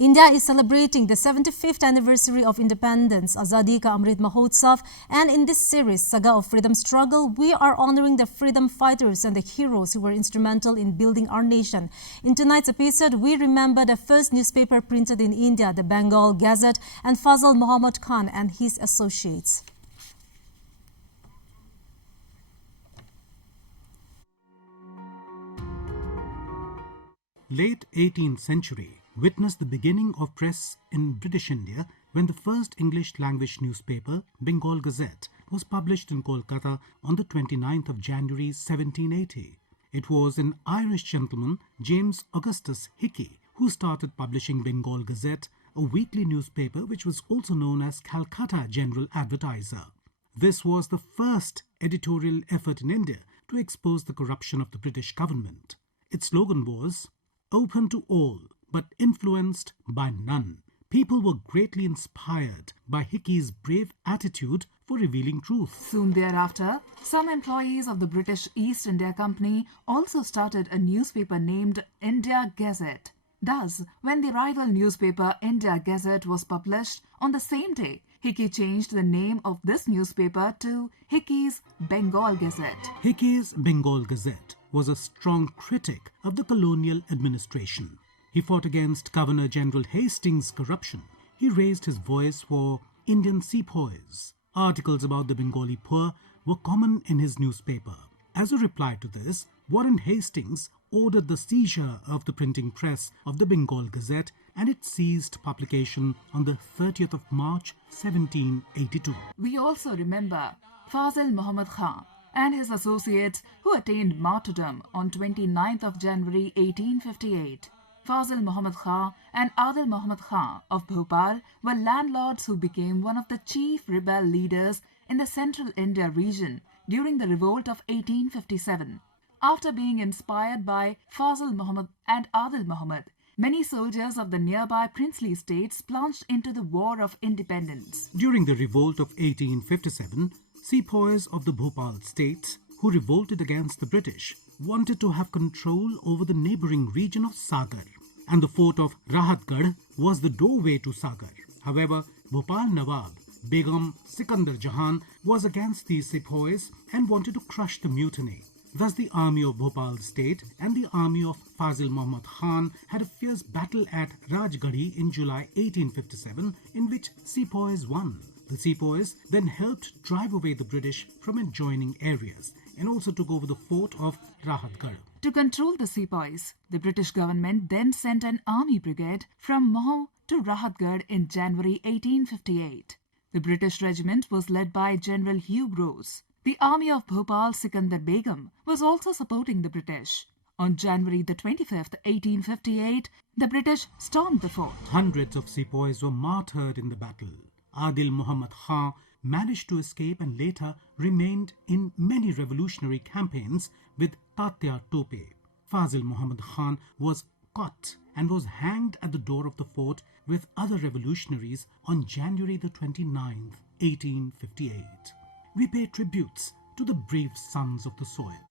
India is celebrating the 75th anniversary of independence, Azadi Ka Amrit Mahotsav, and in this series, Saga of Freedom Struggle, we are honoring the freedom fighters and the heroes who were instrumental in building our nation. In tonight's episode, we remember the first newspaper printed in India, the Bengal, Gazette, and Fazal Muhammad Khan and his associates. Late 18th century witnessed the beginning of press in British India when the first English language newspaper, Bengal Gazette, was published in Kolkata on the 29th of January 1780. It was an Irish gentleman, James Augustus Hickey, who started publishing Bengal Gazette, a weekly newspaper which was also known as Calcutta General Advertiser. This was the first editorial effort in India to expose the corruption of the British government. Its slogan was, "Open to all, but influenced by none." People were greatly inspired by Hickey's brave attitude for revealing truth. Soon thereafter, some employees of the British East India Company also started a newspaper named India Gazette. Thus, when the rival newspaper India Gazette was published on the same day, Hickey changed the name of this newspaper to Hickey's Bengal Gazette. Hickey's Bengal Gazette was a strong critic of the colonial administration. He fought against Governor General Hastings' corruption. He raised his voice for Indian sepoys. Articles about the Bengali poor were common in his newspaper. As a reply to this, Warren Hastings ordered the seizure of the printing press of the Bengal Gazette, and it ceased publication on the 30th of March 1782. We also remember Fazal Muhammad Khan and his associates who attained martyrdom on 29th of January 1858. Fazal Muhammad Khan and Adil Muhammad Khan of Bhopal were landlords who became one of the chief rebel leaders in the central India region during the revolt of 1857. After being inspired by Fazal Muhammad and Adil Muhammad, many soldiers of the nearby princely states plunged into the War of Independence. During the revolt of 1857, sepoys of the Bhopal states who revolted against the British wanted to have control over the neighbouring region of Saga, and the fort of Rahatgarh was the doorway to Saga. However, Bhopal Nawab Begum Sikandar Jahan was against these sepoys and wanted to crush the mutiny. Thus the army of Bhopal state and the army of Fazil Muhammad Khan had a fierce battle at Rajgarhi in July 1857, in which sepoys won. The sepoys then helped drive away the British from adjoining areas and also took over the fort of Rahatgarh. To control the sepoys, the British government then sent an army brigade from Mahou to Rahatgarh in January 1858. The British regiment was led by General Hugh Grose. The army of Bhopal Sikandar Begum was also supporting the British. On January the 25th, 1858, the British stormed the fort. Hundreds of sepoys were martyred in the battle. Adil Muhammad Khan managed to escape and later remained in many revolutionary campaigns with Tatya Tope. Fazil Muhammad Khan was caught and was hanged at the door of the fort with other revolutionaries on January the 29th, 1858. We pay tributes to the brave sons of the soil.